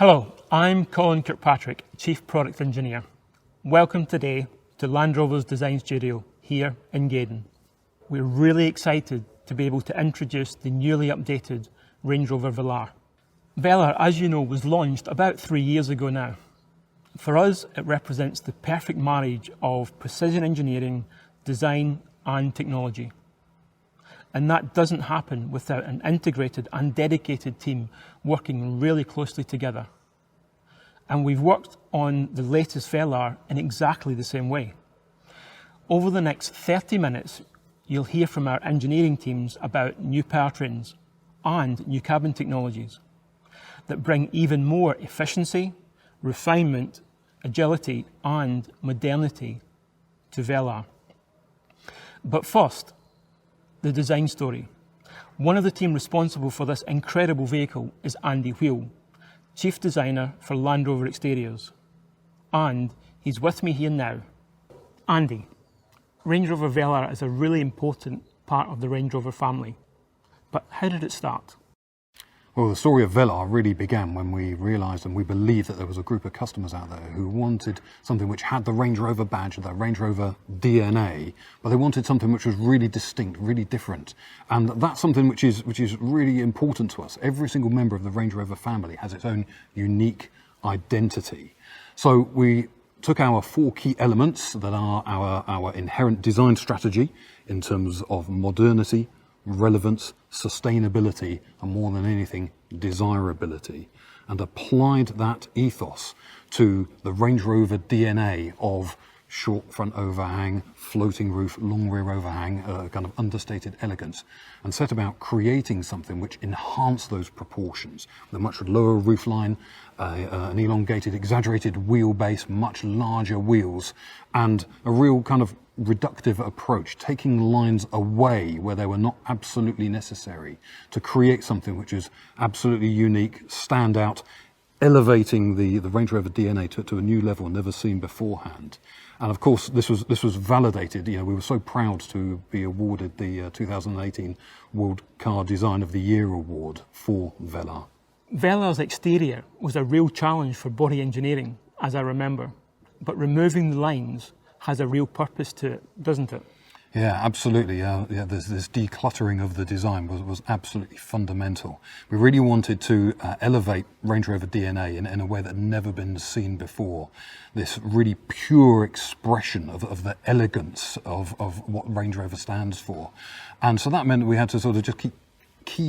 Hello, I'm Colin Kirkpatrick, Chief Product Engineer. Welcome today to Land Rover's Design Studio here in Gaydon. We're really excited to be able to introduce the newly updated Range Rover Velar. Velar, as you know, was launched about 3 years ago now. For us, it represents the perfect marriage of precision engineering, design and technology. And that doesn't happen without an integrated and dedicated team working really closely together. And we've worked on the latest Velar in exactly the same way. Over the next 30 minutes, you'll hear from our engineering teams about new powertrains and new cabin technologies that bring even more efficiency, refinement, agility and modernity to Velar. But first, the design story. One of the team responsible for this incredible vehicle is Andy Wheel, Chief Designer for Land Rover Exteriors. And he's with me here now. Andy, Range Rover Velar is a really important part of the Range Rover family. But how did it start? Well, the story of Velar really began when we realised and we believed that there was a group of customers out there who wanted something which had the Range Rover badge, the Range Rover DNA, but they wanted something which was really distinct, really different. And that's something which is really important to us. Every single member of the Range Rover family has its own unique identity. So we took our 4 key elements that are our inherent design strategy in terms of modernity, relevance, sustainability, and more than anything, desirability, and applied that ethos to the Range Rover DNA of short front overhang, floating roof, long rear overhang, kind of understated elegance, and set about creating something which enhanced those proportions with a much lower roofline, an elongated, exaggerated wheelbase, much larger wheels, and a real kind of reductive approach, taking lines away where they were not absolutely necessary to create something which is absolutely unique, stand out, elevating the Range Rover DNA to a new level never seen beforehand. And of course, this was validated. You know, we were so proud to be awarded the 2018 World Car Design of the Year award for Velar. Velar's exterior was a real challenge for body engineering, as I remember. But removing the lines has a real purpose to it, doesn't it? Yeah, absolutely. This decluttering of the design was absolutely fundamental. We really wanted to elevate Range Rover DNA in a way that had never been seen before. This really pure expression of the elegance of what Range Rover stands for. And so that meant that we had to sort of just keep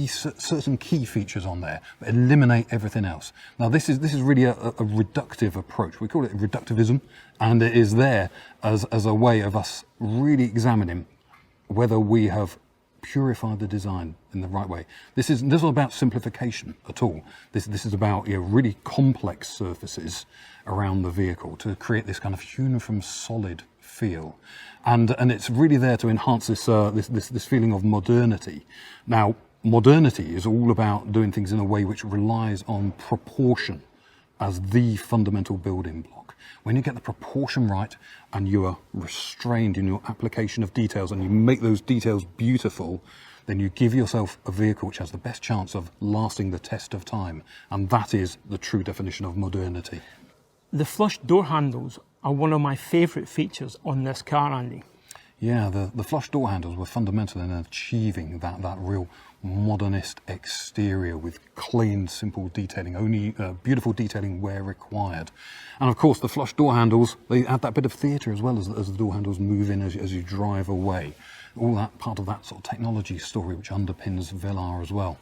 certain key features on there, but eliminate everything else. Now this is really a reductive approach. We call it reductivism, and it is there as a way of us really examining whether we have purified the design in the right way. This isn't about simplification at all. This is about really complex surfaces around the vehicle to create this kind of uniform solid feel, and it's really there to enhance this feeling of modernity. Now, modernity is all about doing things in a way which relies on proportion as the fundamental building block. When you get the proportion right and you are restrained in your application of details and you make those details beautiful, then you give yourself a vehicle which has the best chance of lasting the test of time. And that is the true definition of modernity. The flush door handles are one of my favourite features on this car, Andy. Yeah, the flush door handles were fundamental in achieving that real modernist exterior with clean, simple detailing, only beautiful detailing where required. And of course, the flush door handles, they add that bit of theatre as well as the door handles move in as you drive away. All that part of that sort of technology story which underpins Velar as well.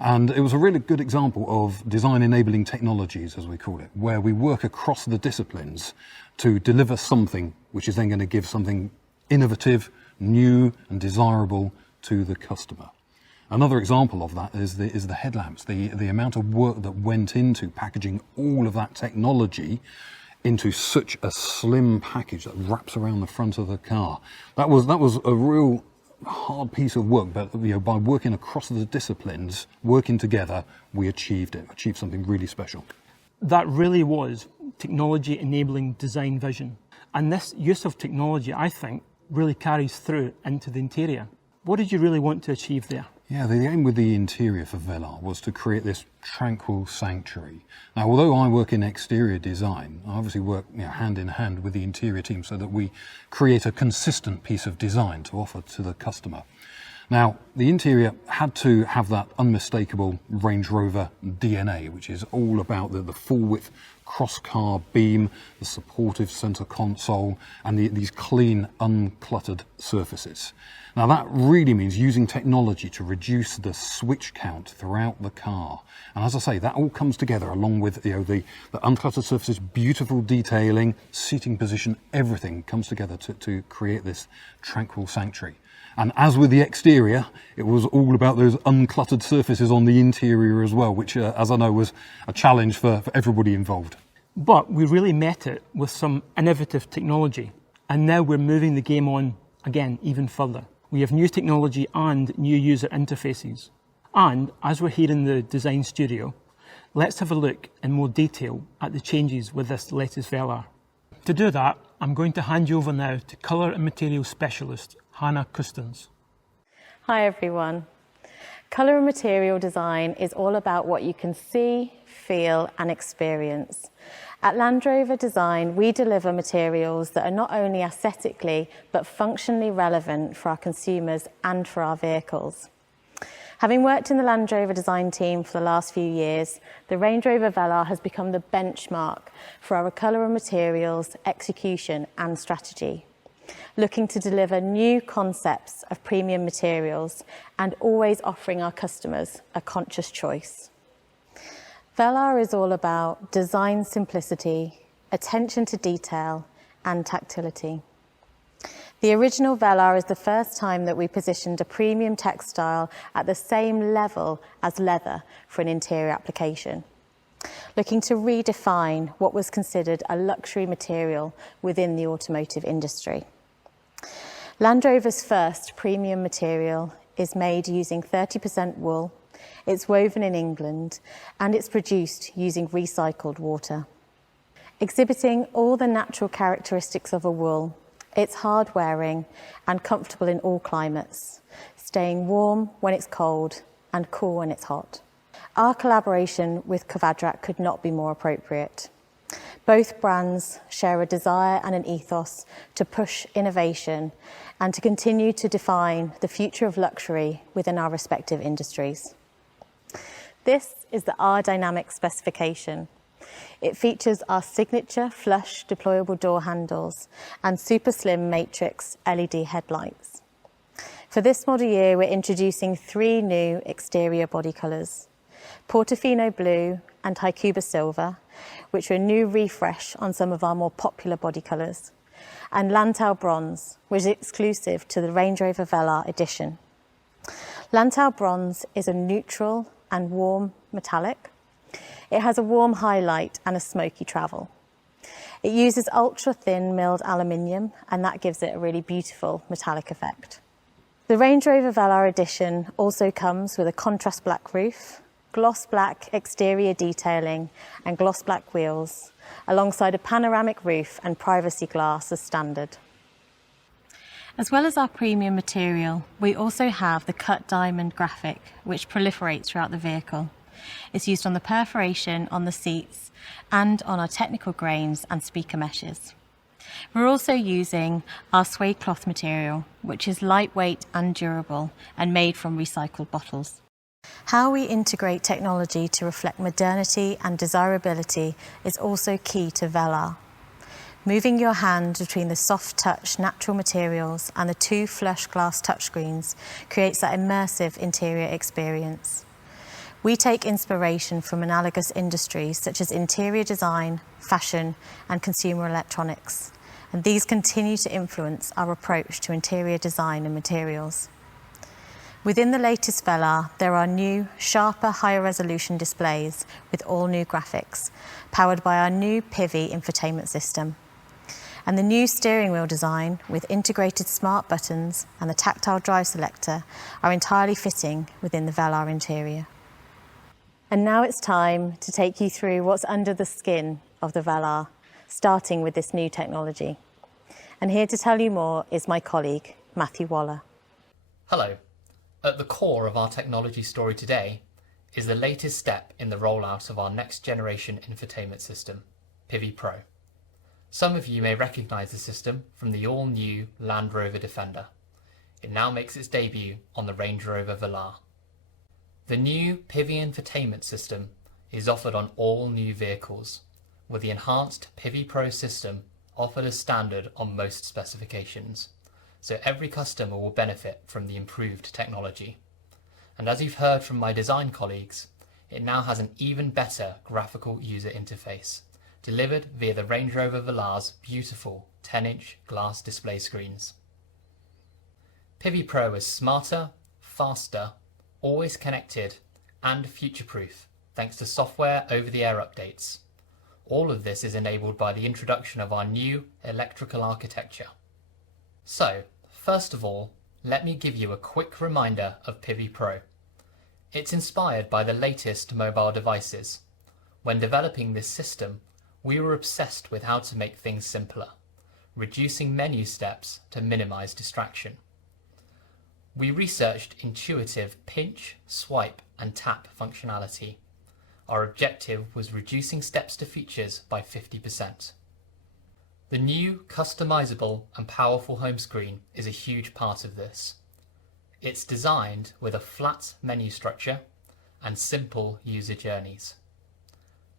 And it was a really good example of design enabling technologies, as we call it, where we work across the disciplines to deliver something which is then going to give something innovative, new and desirable to the customer. Another example of that is the headlamps, the amount of work that went into packaging all of that technology into such a slim package that wraps around the front of the car. That was a real hard piece of work, but by working across the disciplines, working together, we achieved something really special. That really was technology enabling design vision. And this use of technology, I think, really carries through into the interior. What did you really want to achieve there? Yeah, the aim with the interior for Velar was to create this tranquil sanctuary. Now, although I work in exterior design, I obviously work hand in hand with the interior team so that we create a consistent piece of design to offer to the customer. Now, the interior had to have that unmistakable Range Rover DNA, which is all about the full-width cross-car beam, the supportive centre console, and these clean, uncluttered surfaces. Now, that really means using technology to reduce the switch count throughout the car. And as I say, that all comes together along with the uncluttered surfaces, beautiful detailing, seating position, everything comes together to create this tranquil sanctuary. And as with the exterior, it was all about those uncluttered surfaces on the interior as well, which, as I know, was a challenge for everybody involved. But we really met it with some innovative technology. And now we're moving the game on, again, even further. We have new technology and new user interfaces. And as we're here in the design studio, let's have a look in more detail at the changes with this latest Velar. To do that, I'm going to hand you over now to Colour and Materials Specialist, Hannah Custins. Hi everyone. Colour and material design is all about what you can see, feel and experience. At Land Rover Design, we deliver materials that are not only aesthetically but functionally relevant for our consumers and for our vehicles. Having worked in the Land Rover Design team for the last few years, the Range Rover Velar has become the benchmark for our colour and materials, execution and strategy. Looking to deliver new concepts of premium materials and always offering our customers a conscious choice. Velar is all about design simplicity, attention to detail and tactility. The original Velar is the first time that we positioned a premium textile at the same level as leather for an interior application, looking to redefine what was considered a luxury material within the automotive industry. Land Rover's first premium material is made using 30% wool, it's woven in England, and it's produced using recycled water. Exhibiting all the natural characteristics of a wool, it's hard wearing and comfortable in all climates, staying warm when it's cold and cool when it's hot. Our collaboration with Kvadrat could not be more appropriate. Both brands share a desire and an ethos to push innovation and to continue to define the future of luxury within our respective industries. This is the R Dynamic specification. It features our signature flush deployable door handles and super slim matrix LED headlights. For this model year, we're introducing 3 new exterior body colours: Portofino Blue and Haikuba Silver, which are a new refresh on some of our more popular body colours, and Lantau Bronze, which is exclusive to the Range Rover Velar edition. Lantau Bronze is a neutral and warm metallic. It has a warm highlight and a smoky travel. It uses ultra-thin milled aluminium, and that gives it a really beautiful metallic effect. The Range Rover Velar edition also comes with a contrast black roof, gloss black exterior detailing and gloss black wheels, alongside a panoramic roof and privacy glass as standard. As well as our premium material, we also have the cut diamond graphic, which proliferates throughout the vehicle. It's used on the perforation on the seats and on our technical grains and speaker meshes. We're also using our suede cloth material, which is lightweight and durable and made from recycled bottles. How we integrate technology to reflect modernity and desirability is also key to Velar. Moving your hand between the soft touch natural materials and the 2 flush glass touchscreens creates that immersive interior experience. We take inspiration from analogous industries such as interior design, fashion, and consumer electronics, and these continue to influence our approach to interior design and materials. Within the latest Velar, there are new, sharper, higher resolution displays with all new graphics, powered by our new PHEV infotainment system. And the new steering wheel design with integrated smart buttons and the tactile drive selector are entirely fitting within the Velar interior. And now it's time to take you through what's under the skin of the Velar, starting with this new technology. And here to tell you more is my colleague, Matthew Waller. Hello, At the core of our technology story today is the latest step in the rollout of our next generation infotainment system, PHEV Pro. Some of you may recognise the system from the all-new Land Rover Defender. It now makes its debut on the Range Rover Velar. The new PHEV infotainment system is offered on all new vehicles, with the enhanced PHEV Pro system offered as standard on most specifications, so every customer will benefit from the improved technology. And as you've heard from my design colleagues, it now has an even better graphical user interface, delivered via the Range Rover Velar's beautiful 10-inch glass display screens. PHEV Pro is smarter, faster, always connected, and future-proof thanks to software over-the-air updates. All of this is enabled by the introduction of our new electrical architecture. So, first of all, let me give you a quick reminder of PHEV Pro. It's inspired by the latest mobile devices. When developing this system, we were obsessed with how to make things simpler, reducing menu steps to minimize distraction. We researched intuitive pinch, swipe, and tap functionality. Our objective was reducing steps to features by 50%. The new customizable and powerful home screen is a huge part of this. It's designed with a flat menu structure and simple user journeys.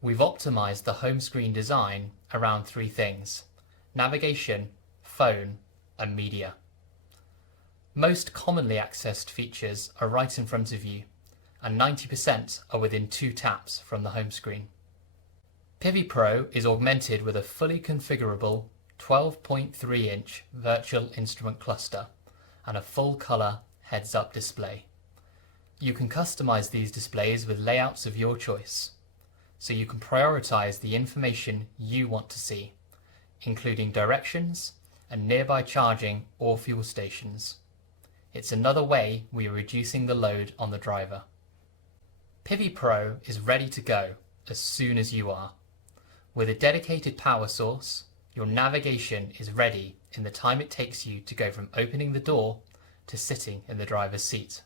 We've optimized the home screen design around three things: navigation, phone, and media. Most commonly accessed features are right in front of you, and 90% are within 2 taps from the home screen. PHEV Pro is augmented with a fully configurable 12.3-inch virtual instrument cluster and a full-colour heads-up display. You can customize these displays with layouts of your choice, so you can prioritize the information you want to see, including directions and nearby charging or fuel stations. It's another way we are reducing the load on the driver. PHEV Pro is ready to go as soon as you are. With a dedicated power source, your navigation is ready in the time it takes you to go from opening the door to sitting in the driver's seat.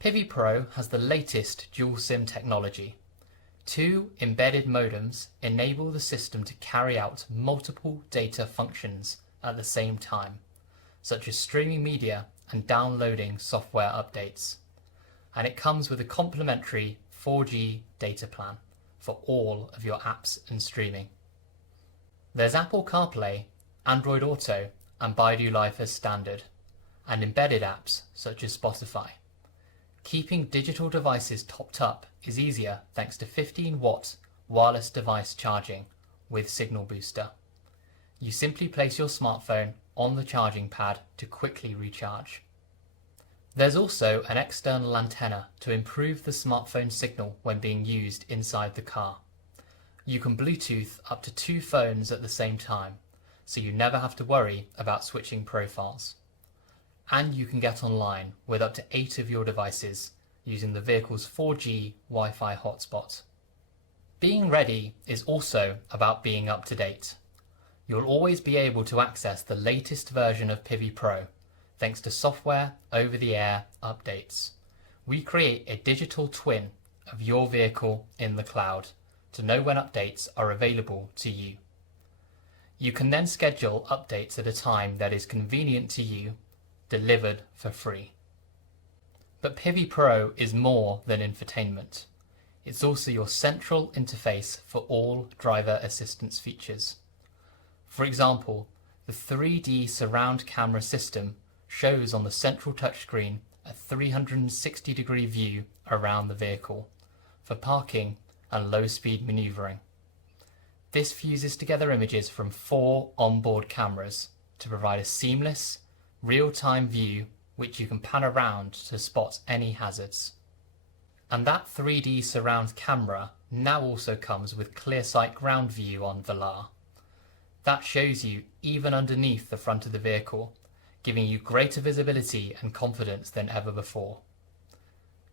PHEV Pro has the latest dual SIM technology. 2 embedded modems enable the system to carry out multiple data functions at the same time, such as streaming media and downloading software updates. And it comes with a complimentary 4G data plan for all of your apps and streaming. There's Apple CarPlay, Android Auto, and Baidu Life as standard, and embedded apps such as Spotify. Keeping digital devices topped up is easier thanks to 15-watt wireless device charging with Signal Booster. You simply place your smartphone on the charging pad to quickly recharge. There's also an external antenna to improve the smartphone signal when being used inside the car. You can Bluetooth up to 2 phones at the same time, so you never have to worry about switching profiles. And you can get online with up to 8 of your devices using the vehicle's 4G Wi-Fi hotspot. Being ready is also about being up to date. You'll always be able to access the latest version of PHEV Pro thanks to software over-the-air updates. We create a digital twin of your vehicle in the cloud to know when updates are available to you. You can then schedule updates at a time that is convenient to you, delivered for free. But PHEV Pro is more than infotainment. It's also your central interface for all driver assistance features. For example, the 3D surround camera system shows on the central touchscreen a 360-degree view around the vehicle for parking and low-speed manoeuvring. This fuses together images from 4 onboard cameras to provide a seamless, real-time view which you can pan around to spot any hazards. And that 3D surround camera now also comes with ClearSight ground view on Velar. That shows you even underneath the front of the vehicle, giving you greater visibility and confidence than ever before.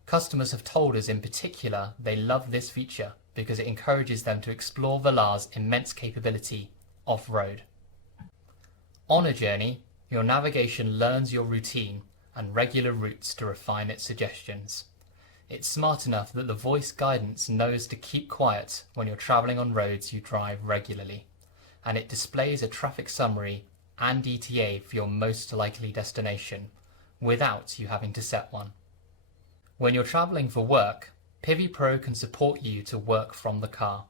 Customers have told us in particular they love this feature because it encourages them to explore Velar's immense capability off-road. On a journey, your navigation learns your routine and regular routes to refine its suggestions. It's smart enough that the voice guidance knows to keep quiet when you're travelling on roads you drive regularly, and it displays a traffic summary and ETA for your most likely destination without you having to set one. When you're travelling for work, PHEV Pro can support you to work from the car.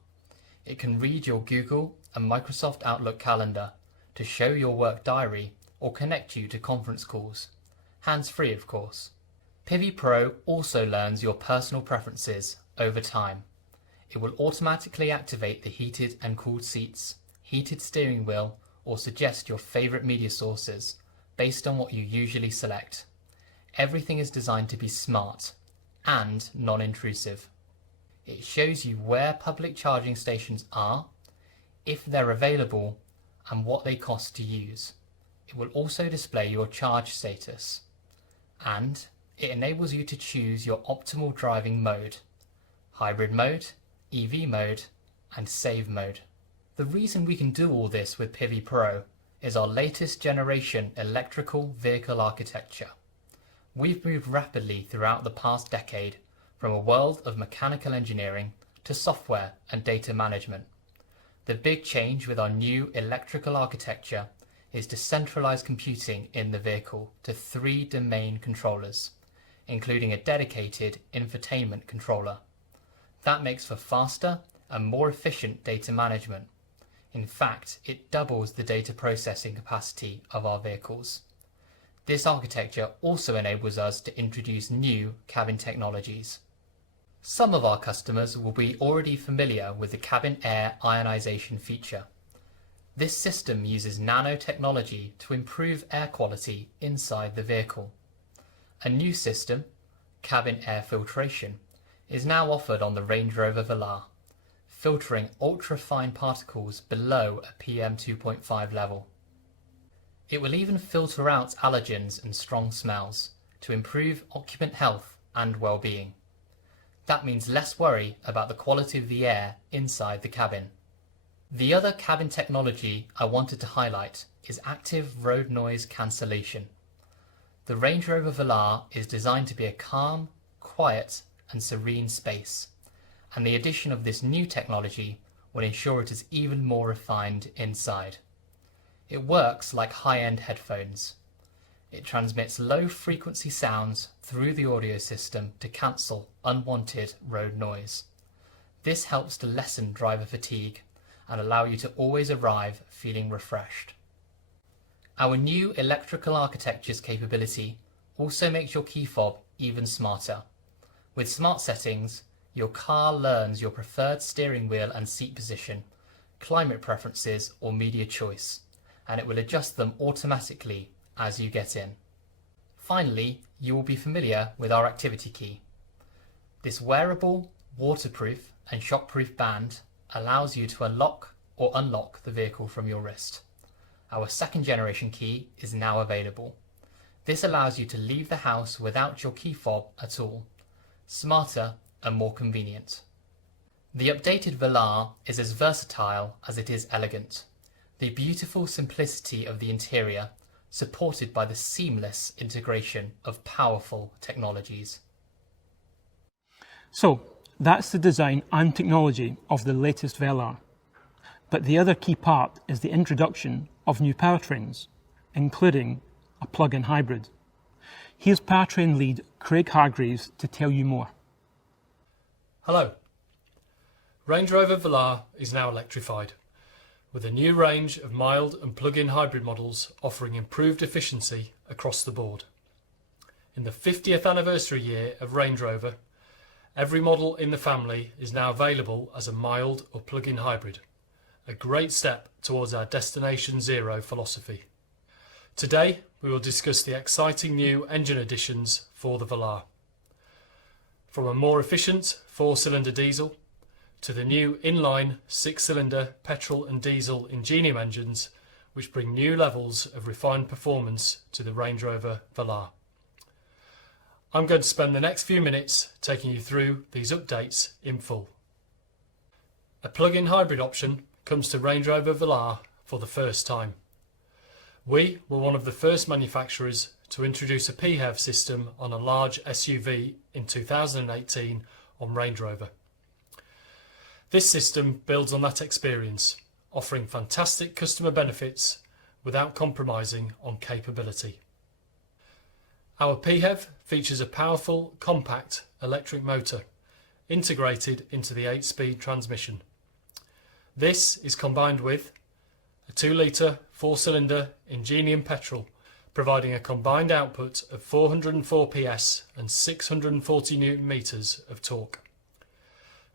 It can read your Google and Microsoft Outlook calendar to show your work diary or connect you to conference calls. Hands-free, of course. PHEV Pro also learns your personal preferences over time. It will automatically activate the heated and cooled seats, heated steering wheel, or suggest your favourite media sources based on what you usually select. Everything is designed to be smart and non-intrusive. It shows you where public charging stations are, if they're available, and what they cost to use. It will also display your charge status, and it enables you to choose your optimal driving mode: hybrid mode, EV mode, and save mode. The reason we can do all this with PHEV Pro is our latest generation electrical vehicle architecture. We've moved rapidly throughout the past decade from a world of mechanical engineering to software and data management. The big change with our new electrical architecture is to centralize computing in the vehicle to 3 domain controllers, including a dedicated infotainment controller. That makes for faster and more efficient data management. In fact, it doubles the data processing capacity of our vehicles. This architecture also enables us to introduce new cabin technologies. Some of our customers will be already familiar with the cabin air ionization feature. This system uses nanotechnology to improve air quality inside the vehicle. A new system, cabin air filtration, is now offered on the Range Rover Velar, filtering ultra-fine particles below a PM2.5 level. It will even filter out allergens and strong smells to improve occupant health and well-being. That means less worry about the quality of the air inside the cabin. The other cabin technology I wanted to highlight is active road noise cancellation. The Range Rover Velar is designed to be a calm, quiet and serene space, and the addition of this new technology will ensure it is even more refined inside. It works like high-end headphones. It transmits low-frequency sounds through the audio system to cancel unwanted road noise. This helps to lessen driver fatigue and allow you to always arrive feeling refreshed. Our new electrical architecture's capability also makes your key fob even smarter. With smart settings, your car learns your preferred steering wheel and seat position, climate preferences or media choice, and it will adjust them automatically as you get in. Finally, you will be familiar with our activity key. This wearable, waterproof and shockproof band allows you to unlock or unlock the vehicle from your wrist. Our second generation key is now available. This allows you to leave the house without your key fob at all. Smarter and more convenient. The updated Velar is as versatile as it is elegant. The beautiful simplicity of the interior, supported by the seamless integration of powerful technologies. So, that's the design and technology of the latest Velar. But the other key part is the introduction of new powertrains, including a plug-in hybrid. Here's powertrain lead Craig Hargreaves to tell you more. Hello. Range Rover Velar is now electrified, with a new range of mild and plug-in hybrid models offering improved efficiency across the board. In the 50th anniversary year of Range Rover, every model in the family is now available as a mild or plug-in hybrid, a great step towards our Destination Zero philosophy. Today we will discuss the exciting new engine additions for the Velar. From a more efficient 4-cylinder diesel to the new inline 6-cylinder petrol and diesel Ingenium engines, which bring new levels of refined performance to the Range Rover Velar. I'm going to spend the next few minutes taking you through these updates in full. A plug-in hybrid option comes to Range Rover Velar for the first time. We were one of the first manufacturers to introduce a PHEV system on a large SUV in 2018 on Range Rover. This system builds on that experience, offering fantastic customer benefits without compromising on capability. Our PHEV features a powerful, compact electric motor integrated into the 8-speed transmission. This is combined with a 2-litre 4-cylinder Ingenium petrol, providing a combined output of 404 PS and 640 Nm of torque,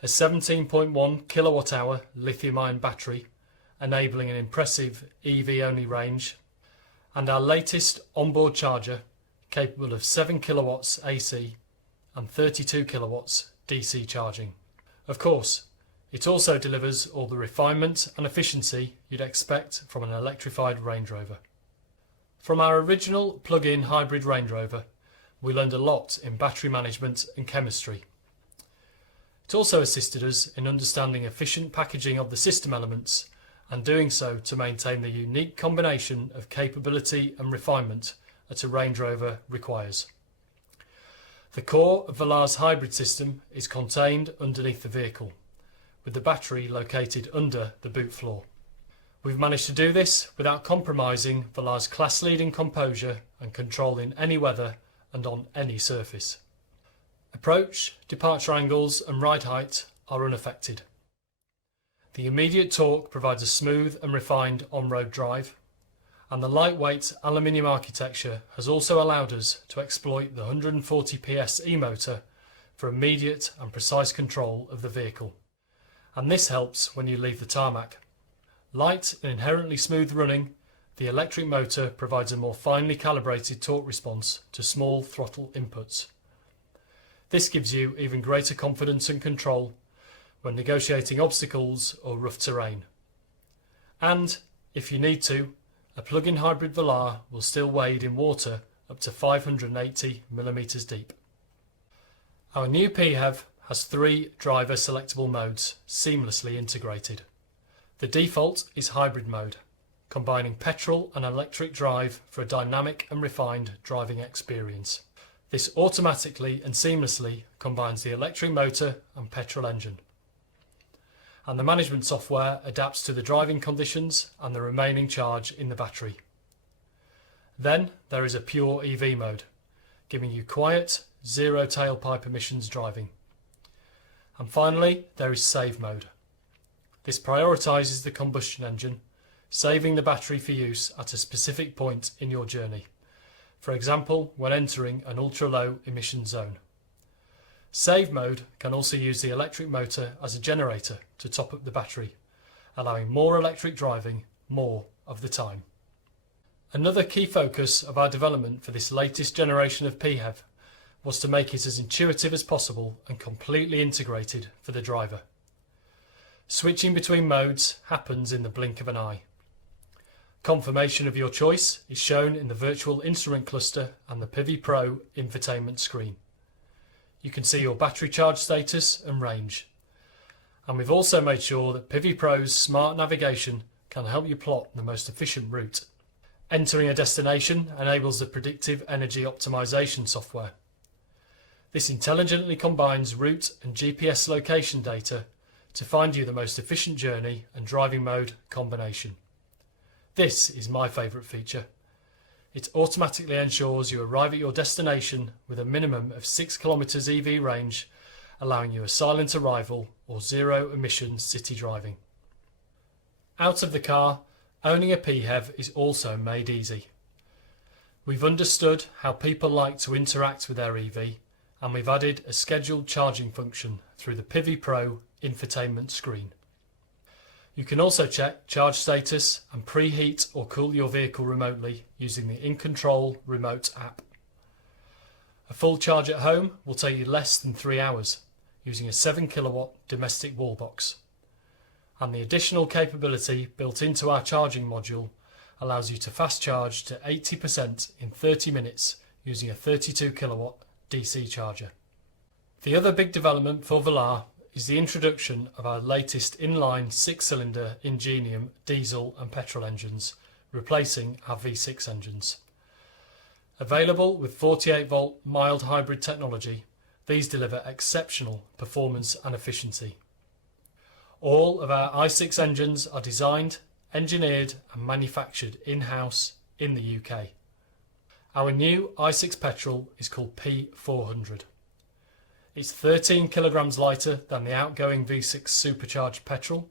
a 17.1 kilowatt-hour lithium-ion battery, enabling an impressive EV-only range, and our latest onboard charger, capable of 7 kilowatts AC and 32 kilowatts DC charging. Of course, it also delivers all the refinement and efficiency you'd expect from an electrified Range Rover. From our original plug-in hybrid Range Rover, we learned a lot in battery management and chemistry. It also assisted us in understanding efficient packaging of the system elements and doing so to maintain the unique combination of capability and refinement that a Range Rover requires. The core of Velar's hybrid system is contained underneath the vehicle, with the battery located under the boot floor. We've managed to do this without compromising Velar's class-leading composure and control in any weather and on any surface. Approach, departure angles and ride height are unaffected. The immediate torque provides a smooth and refined on-road drive, and the lightweight aluminium architecture has also allowed us to exploit the 140 PS e-motor for immediate and precise control of the vehicle. And this helps when you leave the tarmac. Light and inherently smooth running, the electric motor provides a more finely calibrated torque response to small throttle inputs. This gives you even greater confidence and control when negotiating obstacles or rough terrain. And, if you need to, a plug-in hybrid Velar will still wade in water up to 580 mm deep. Our new PHEV has 3 driver selectable modes seamlessly integrated. The default is hybrid mode, combining petrol and electric drive for a dynamic and refined driving experience. This automatically and seamlessly combines the electric motor and petrol engine. And the management software adapts to the driving conditions and the remaining charge in the battery. Then there is a pure EV mode, giving you quiet, zero tailpipe emissions driving. And finally, there is save mode. This prioritises the combustion engine, saving the battery for use at a specific point in your journey, for example when entering an ultra-low emission zone. Save mode can also use the electric motor as a generator to top up the battery, allowing more electric driving more of the time. Another key focus of our development for this latest generation of PHEV was to make it as intuitive as possible and completely integrated for the driver. Switching between modes happens in the blink of an eye. Confirmation of your choice is shown in the virtual instrument cluster and the PHEV Pro infotainment screen. You can see your battery charge status and range. And we've also made sure that PHEV Pro's smart navigation can help you plot the most efficient route. Entering a destination enables the predictive energy optimization software. This intelligently combines route and GPS location data to find you the most efficient journey and driving mode combination. This is my favourite feature. It automatically ensures you arrive at your destination with a minimum of 6 kilometres EV range, allowing you a silent arrival or zero emission city driving. Out of the car, owning a PHEV is also made easy. We've understood how people like to interact with their EV, and we've added a scheduled charging function through the PHEV Pro infotainment screen. You can also check charge status and preheat or cool your vehicle remotely using the In Control remote app. A full charge at home will take you less than 3 hours using a 7 kilowatt domestic wall box. And the additional capability built into our charging module allows you to fast charge to 80% in 30 minutes using a 32 kilowatt DC charger. The other big development for Velar is the introduction of our latest inline 6-cylinder Ingenium diesel and petrol engines, replacing our V6 engines. Available with 48 volt mild hybrid technology, these deliver exceptional performance and efficiency. All of our i6 engines are designed, engineered and manufactured in-house in the UK. Our new i6 petrol is called P400. It's 13 kilograms lighter than the outgoing V6 supercharged petrol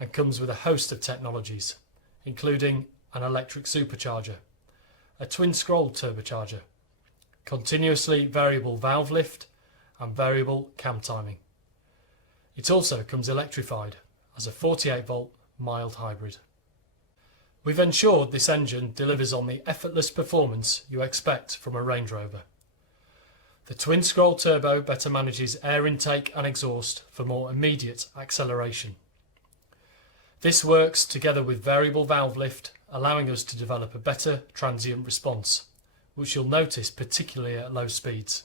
and comes with a host of technologies, including an electric supercharger, a twin-scroll turbocharger, continuously variable valve lift and variable cam timing. It also comes electrified as a 48 volt mild hybrid. We've ensured this engine delivers on the effortless performance you expect from a Range Rover. The twin-scroll turbo better manages air intake and exhaust for more immediate acceleration. This works together with variable valve lift, allowing us to develop a better transient response, which you'll notice particularly at low speeds.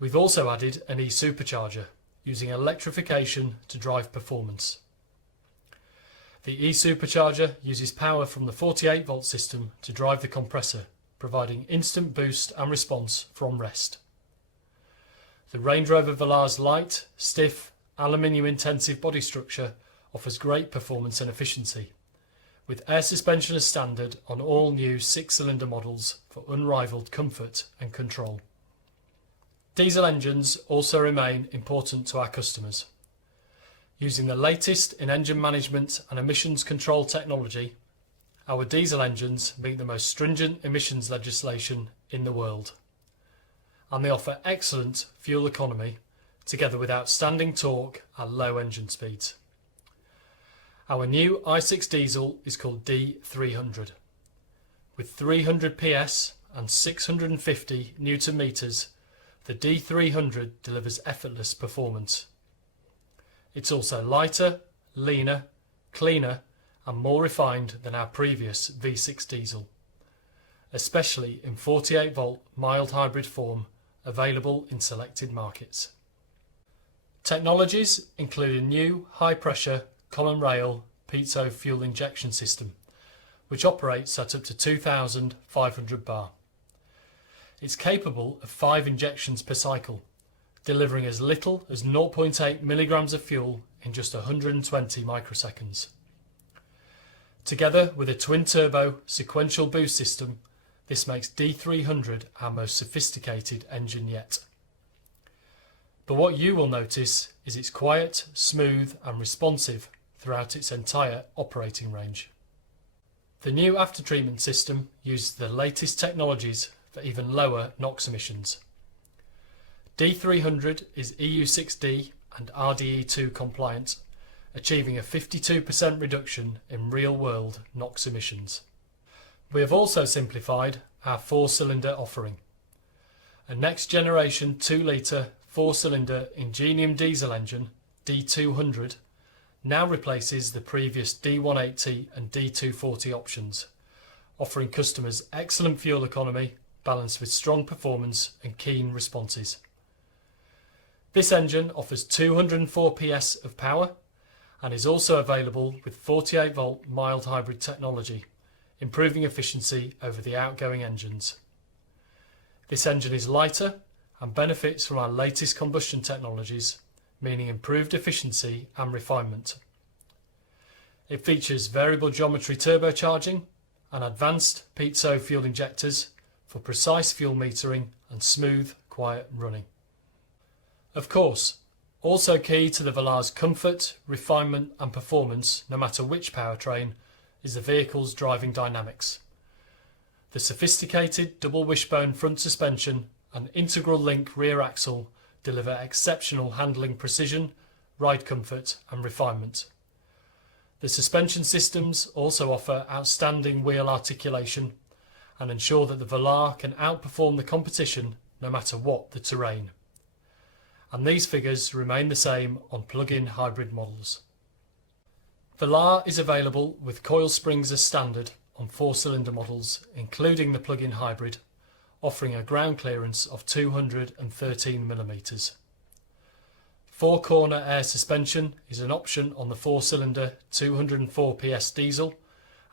We've also added an e-supercharger, using electrification to drive performance. The e-supercharger uses power from the 48 volt system to drive the compressor, providing instant boost and response from rest. The Range Rover Velar's light, stiff, aluminium intensive body structure offers great performance and efficiency, with air suspension as standard on all new 6-cylinder models for unrivaled comfort and control. Diesel engines also remain important to our customers. Using the latest in engine management and emissions control technology, our diesel engines meet the most stringent emissions legislation in the world, and they offer excellent fuel economy together with outstanding torque at low engine speeds. Our new i6 diesel is called D300. With 300 PS and 650 Newton meters, the D300 delivers effortless performance. It's also lighter, leaner, cleaner and more refined than our previous V6 diesel, especially in 48 volt mild hybrid form available in selected markets. Technologies include a new high pressure column rail piezo fuel injection system, which operates at up to 2,500 bar. It's capable of 5 injections per cycle, delivering as little as 0.8 milligrams of fuel in just 120 microseconds. Together with a twin-turbo sequential boost system, this makes D300 our most sophisticated engine yet. But what you will notice is it's quiet, smooth and responsive throughout its entire operating range. The new aftertreatment system uses the latest technologies for even lower NOx emissions. D300 is EU6D and RDE2 compliant, achieving a 52% reduction in real-world NOx emissions. We have also simplified our 4-cylinder offering. A next-generation 2-litre 4-cylinder Ingenium diesel engine, D200, now replaces the previous D180 and D240 options, offering customers excellent fuel economy balanced with strong performance and keen responses. This engine offers 204 PS of power and is also available with 48 volt mild hybrid technology, improving efficiency over the outgoing engines. This engine is lighter and benefits from our latest combustion technologies, meaning improved efficiency and refinement. It features variable geometry turbocharging and advanced piezo fuel injectors for precise fuel metering and smooth, quiet running. Of course, also key to the Velar's comfort, refinement and performance, no matter which powertrain, is the vehicle's driving dynamics. The sophisticated double wishbone front suspension and integral link rear axle deliver exceptional handling precision, ride comfort and refinement. The suspension systems also offer outstanding wheel articulation and ensure that the Velar can outperform the competition no matter what the terrain. And these figures remain the same on plug-in hybrid models. Velar is available with coil springs as standard on 4-cylinder models, including the plug-in hybrid, offering a ground clearance of 213 mm. 4-corner air suspension is an option on the 4-cylinder 204 PS diesel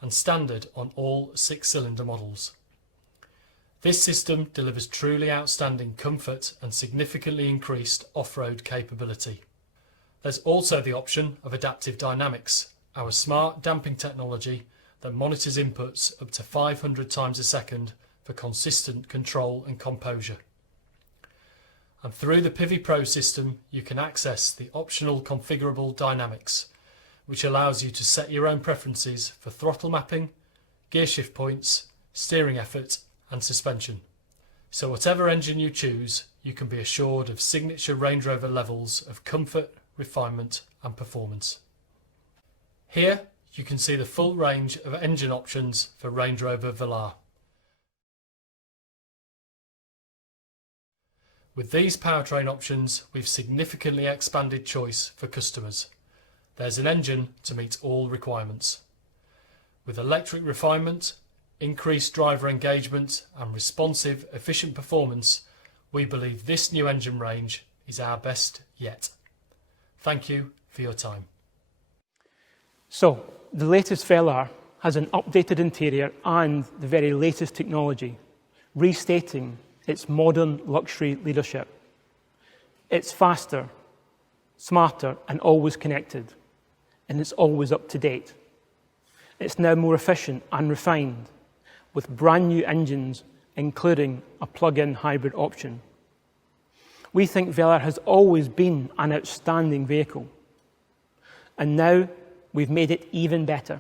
and standard on all 6-cylinder models. This system delivers truly outstanding comfort and significantly increased off-road capability. There's also the option of adaptive dynamics, our smart damping technology that monitors inputs up to 500 times a second for consistent control and composure. And through the PHEV Pro system, you can access the optional configurable dynamics, which allows you to set your own preferences for throttle mapping, gear shift points, steering effort and suspension. So whatever engine you choose, you can be assured of signature Range Rover levels of comfort, refinement and performance. Here you can see the full range of engine options for Range Rover Velar. With these powertrain options, we've significantly expanded choice for customers. There's an engine to meet all requirements. With electric refinement, increased driver engagement and responsive, efficient performance, we believe this new engine range is our best yet. Thank you for your time. So, the latest Velar has an updated interior and the very latest technology, restating its modern luxury leadership. It's faster, smarter and always connected, and it's always up to date. It's now more efficient and refined, with brand new engines, including a plug-in hybrid option. We think Velar has always been an outstanding vehicle, and now we've made it even better.